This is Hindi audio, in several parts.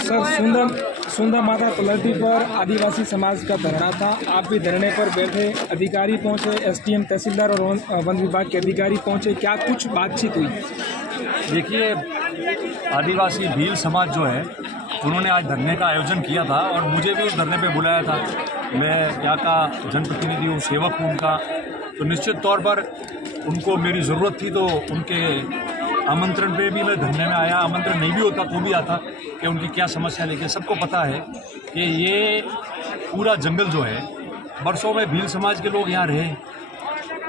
सर, सुंदर माता तलहटी पर आदिवासी समाज का धरना था। आप भी धरने पर बैठे, अधिकारी पहुंचे, एसडीएम, तहसीलदार और वन विभाग के अधिकारी पहुंचे, क्या कुछ बातचीत हुई? देखिए, आदिवासी भील समाज जो है उन्होंने आज धरने का आयोजन किया था और मुझे भी उस धरने पे बुलाया था। मैं यहाँ का जनप्रतिनिधि हूँ, सेवक हूँ उनका, तो निश्चित तौर पर उनको मेरी ज़रूरत थी, तो उनके आमंत्रण पे भी मैं धरने में आया। आमंत्रण नहीं भी होता तो भी आता कि उनकी क्या समस्या लेके। सबको पता है कि ये पूरा जंगल जो है, वर्षों में भील समाज के लोग यहाँ रहे,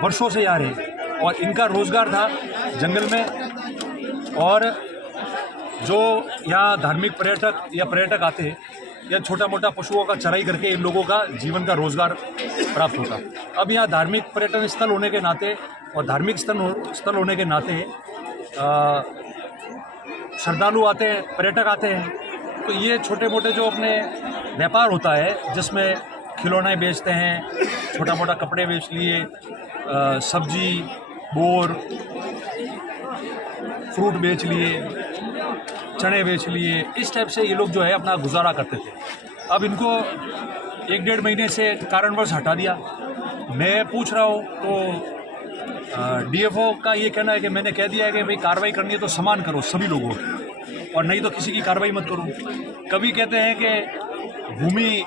वर्षों से यहाँ रहे और इनका रोज़गार था जंगल में। और जो यहाँ धार्मिक पर्यटक आते या छोटा मोटा पशुओं का चराई करके इन लोगों का जीवन का रोज़गार प्राप्त होता। अब यहाँ धार्मिक पर्यटन स्थल होने के नाते और धार्मिक स्थल होने के नाते श्रद्धालु आते हैं, पर्यटक आते हैं, तो ये छोटे मोटे जो अपने व्यापार होता है जिसमें खिलौने बेचते हैं, छोटा मोटा कपड़े बेच लिए, सब्जी, बोर, फ्रूट बेच लिए, चने बेच लिए, इस टाइप से ये लोग जो है अपना गुजारा करते थे। अब इनको 1-1.5 महीने से कारणवश हटा दिया। मैं पूछ रहा हूँ तो डीएफओ का ये कहना है कि मैंने कह दिया है कि भाई कार्रवाई करनी है तो समान करो सभी लोगों की, और नहीं तो किसी की कार्रवाई मत करो। कभी कहते हैं कि भूमि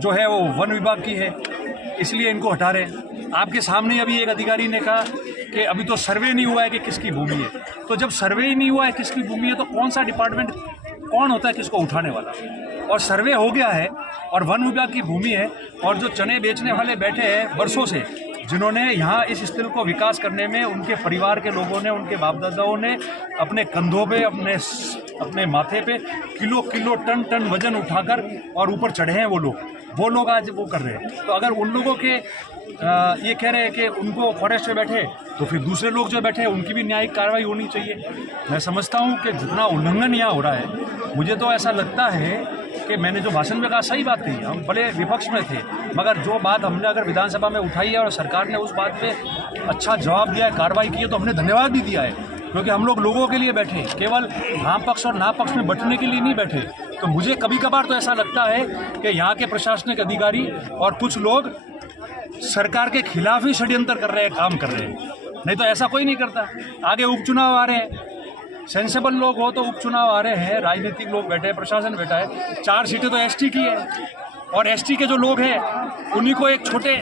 जो है वो वन विभाग की है इसलिए इनको हटा रहे। आपके सामने अभी एक अधिकारी ने कहा कि अभी तो सर्वे नहीं हुआ है कि किसकी भूमि है। तो जब सर्वे ही नहीं हुआ है किसकी भूमि है तो कौन सा डिपार्टमेंट कौन होता है किसको उठाने वाला? और सर्वे हो गया है और वन विभाग की भूमि है, और जो चने बेचने वाले बैठे हैं वर्षों से, जिन्होंने यहाँ इस स्थल को विकास करने में उनके परिवार के लोगों ने, उनके बाप दादाओं ने अपने कंधों पे, अपने माथे पे किलो टन वजन उठाकर और ऊपर चढ़े हैं वो लोग आज वो कर रहे हैं। तो अगर उन लोगों के ये कह रहे हैं कि उनको फॉरेस्ट में बैठे, तो फिर दूसरे लोग जो बैठे हैं उनकी भी न्यायिक कार्रवाई होनी चाहिए। मैं समझता हूँ कि जितना उल्लंघन यहाँ हो रहा है, मुझे तो ऐसा लगता है कि मैंने जो भाषण में कहा सही बात कही, हम भले विपक्ष में थे, मगर जो बात हमने अगर विधानसभा में उठाई है और सरकार ने उस बात पे अच्छा जवाब दिया है, कार्रवाई की है, तो हमने धन्यवाद भी दिया है, क्योंकि हम लोग लोगों के लिए बैठे, केवल हाँ पक्ष और ना पक्ष में बंटने के लिए नहीं बैठे। तो मुझे कभी कभार तो ऐसा लगता है कि यहाँ के प्रशासनिक अधिकारी और कुछ लोग सरकार के खिलाफ ही षड्यंत्र कर रहे हैं, काम कर रहे हैं, नहीं तो ऐसा कोई नहीं करता। आगे उपचुनाव आ रहे हैं, सेंसेबल लोग हो तो उपचुनाव आ रहे हैं, राजनीतिक लोग बैठे हैं, प्रशासन बैठा है, 4 सीटें तो एसटी की है, और एसटी के जो लोग हैं उन्हीं को एक छोटे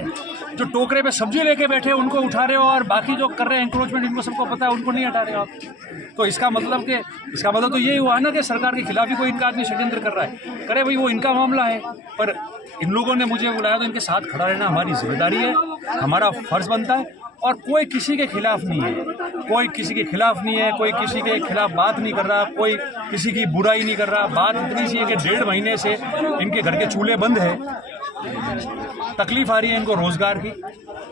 जो टोकरे पे सब्जी लेके बैठे हैं उनको उठा रहे हो, और बाकी जो कर रहे हैं इंक्रोचमेंट इनको सबको पता है, उनको नहीं हटा रहे हो आप। तो इसका मतलब तो यही हुआ ना कि सरकार के खिलाफ ही कोई इनका आदमी षड्यंत्र कर रहा है। करे भाई, वो इनका मामला है, पर इन लोगों ने मुझे बुलाया तो इनके साथ खड़ा रहना हमारी जिम्मेदारी है, हमारा फर्ज बनता है। और कोई किसी के खिलाफ नहीं है, कोई किसी के खिलाफ नहीं है, कोई किसी के खिलाफ बात नहीं कर रहा, कोई किसी की बुराई नहीं कर रहा। बात इतनी सी है कि 1.5 महीने से इनके घर के चूल्हे बंद है, तकलीफ आ रही है इनको रोजगार की।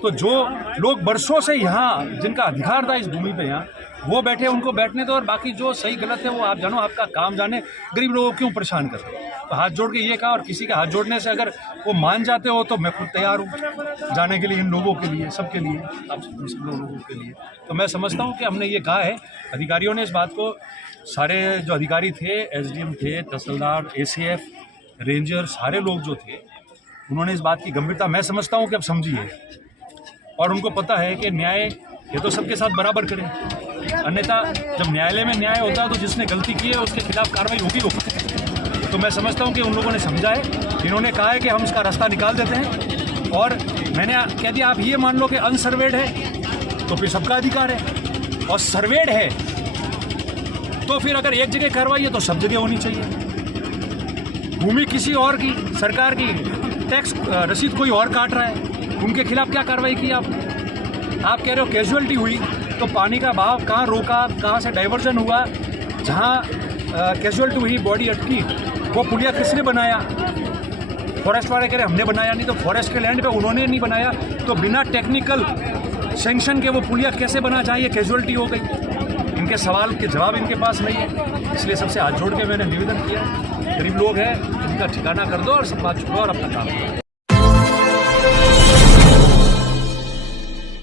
तो जो लोग बरसों से यहाँ, जिनका अधिकार था इस भूमि पे, यहाँ वो बैठे, उनको बैठने दो, और बाकी जो सही गलत है वो आप जानो, आपका काम जाने। गरीब लोगों को क्यों परेशान कर रहे हो? तो हाथ जोड़ के ये कहा, और किसी के हाथ जोड़ने से अगर वो मान जाते हो तो मैं खुद तैयार हूँ जाने के लिए, इन लोगों के लिए, सबके लिए, आप सब लोगों के लिए। तो मैं समझता हूँ कि हमने ये कहा है, अधिकारियों ने इस बात को, सारे जो अधिकारी थे, एसडीएम थे, तहसीलदार, एसीएफ, रेंजर, सारे लोग जो थे, उन्होंने इस बात की गंभीरता, मैं समझता हूँ कि अब समझी है, और उनको पता है कि न्याय ये तो सबके साथ बराबर करें, अन्यथा जब न्यायालय में न्याय होता है तो जिसने गलती की है उसके खिलाफ कार्रवाई होगी। तो मैं समझता हूँ कि उन लोगों ने समझा है, इन्होंने कहा है कि हम इसका रास्ता निकाल देते हैं, और मैंने कह दिया आप ये मान लो कि अनसर्वेड है तो फिर सबका अधिकार है, और सर्वेड है तो फिर अगर एक जगह कार्रवाई है तो सब जगह होनी चाहिए। भूमि किसी और की, सरकार की, टैक्स रसीद कोई और काट रहा है, उनके खिलाफ क्या कार्रवाई की आप कह रहे हो कैजुअलिटी हुई, तो पानी का बहाव कहाँ रोका, कहाँ से डाइवर्जन हुआ, जहाँ कैजुअलिटी हुई, बॉडी अटकी, वो पुलिया किसने बनाया? फॉरेस्ट वाले कह रहे हमने बनाया नहीं, तो फॉरेस्ट के लैंड पे उन्होंने नहीं बनाया, तो बिना टेक्निकल सैंक्शन के वो पुलिया कैसे बना, जहाँ ये कैजुअलिटी हो गई? इनके सवाल के जवाब इनके पास नहीं है, इसलिए सबसे हाथ जोड़ के मैंने निवेदन किया, गरीब लोग हैं इनका ठिकाना कर दो और सब बात छोड़ो और अपना काम करो।